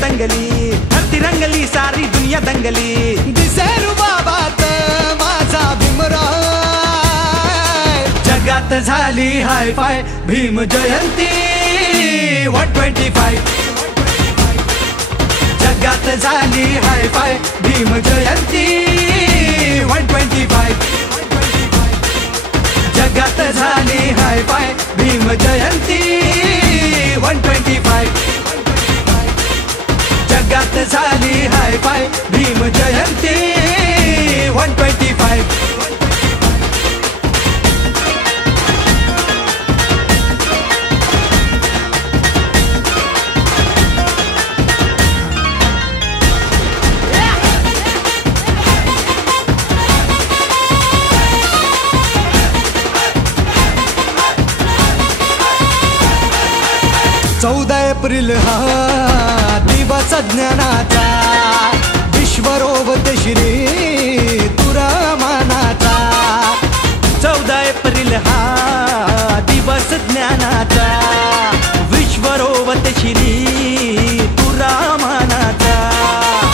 दंगली, धरती रंगली सारी दुनिया दंगली। दिसेरू बाबात माझा भीमराव, जगात झाली हाय फाय भीम जयंती 125। जगात झाली हाय फाय भीम जयंती 125। जगात झाली हाय फाय भीम जयंती 125। जगात झाली हाय फाय भीम जयंती 125। एप्रिल हा दिवस ज्ञानाचा, विश्वरोवत श्री तुरामानाचा। 14 एप्रिल हा दिवस ज्ञानाचा, विश्वरोवत श्री तुरामानाचा।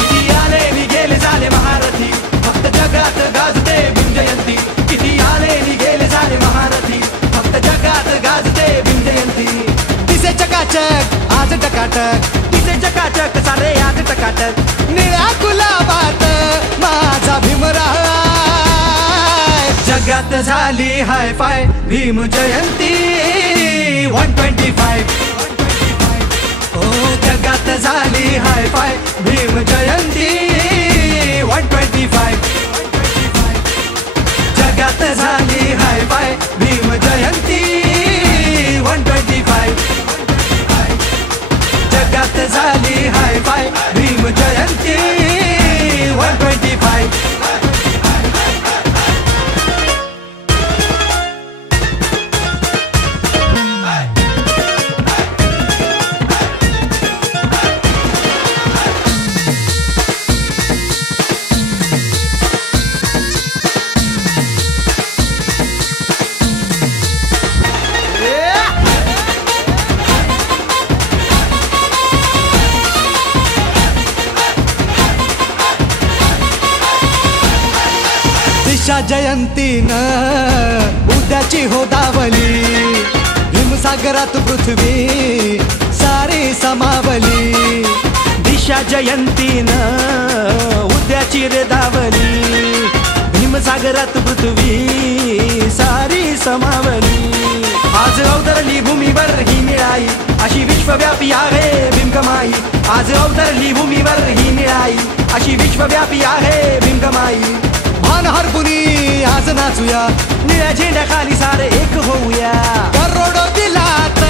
किती आले नि गेले झाले महारथी, फक्त जगात गाजते भीम जयंती। किती आले नि गेले झाले महारथी, फक्त जगात गाजते भीम जयंती। दिसे चकाचक आज टकाटक, दिसे चकाचक सारे आज टकाटक। निळ्या गुलाबात माझा भीमराव, जगात झाली हाय फाय भीम जयंती 125। जगात झाली हाय फाय भीम जयंती 125। जगात झाली हाय फाय भीम जयंती 125। जगात झाली हाय फाय भीम जयंती 125। दिशा जयंतीन उद्याची हो दावली, भीमसागरात पृथ्वी सारी समावली। दिशा जयंतीन उद्याची रे दावली, भीमसागरात पृथ्वी सारी समावली। आज अवतरली भूमीवर ही निळाई, अशी विश्वव्यापी आहे भीमकमाई। आज अवतरली भूमीवर ही निळाई, अशी विश्वव्यापी आहे भीमकमाई। भान हरपुनी आज नाचूया, निळ्या झेंड्याखाली सारे एक होऊया। करोडो दिलात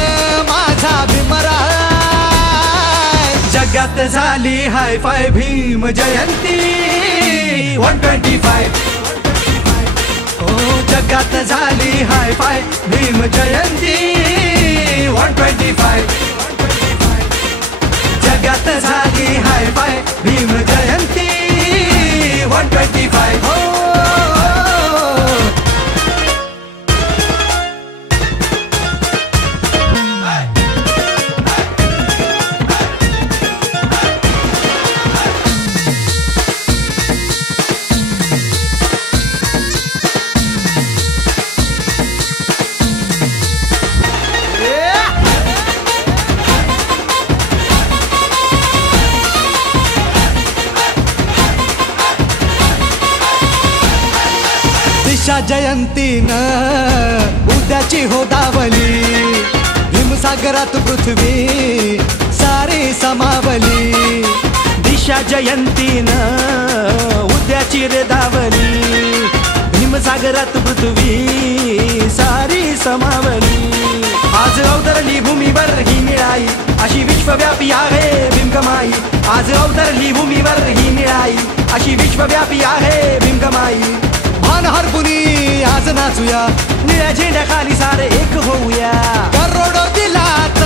माझा भीमराव, जगात झाली हाय फाय भीम जयंती 125। जगात झाली हाय फाय भीम जयंती 125। जगात झाली हाय फाय भीम जयंती 125। दिशा जयंतीन उद्याची हो दावली, भीमसागरात पृथ्वी सारी समावली। दिशा जयंतीन उद्याची रे दावली, भीमसागरात पृथ्वी सारी समावली। आज अवतरली भूमीवर ही निळाई, अशी विश्वव्यापी आहे भीमकमाई। आज अवतरली भूमीवर ही निळाई, अशी विश्वव्यापी आहे भीमकमाई। भान हरपुनी आज नाचूया, निळ्या झेंड्याखाली सारे एक होऊया। करोडो दिलात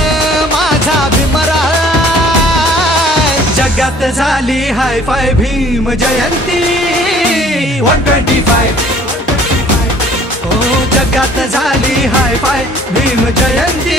माझा भीमराव, जगात झाली हाय फाय भीम जयंती 125। जगात झाली हाय फाय भीम जयंती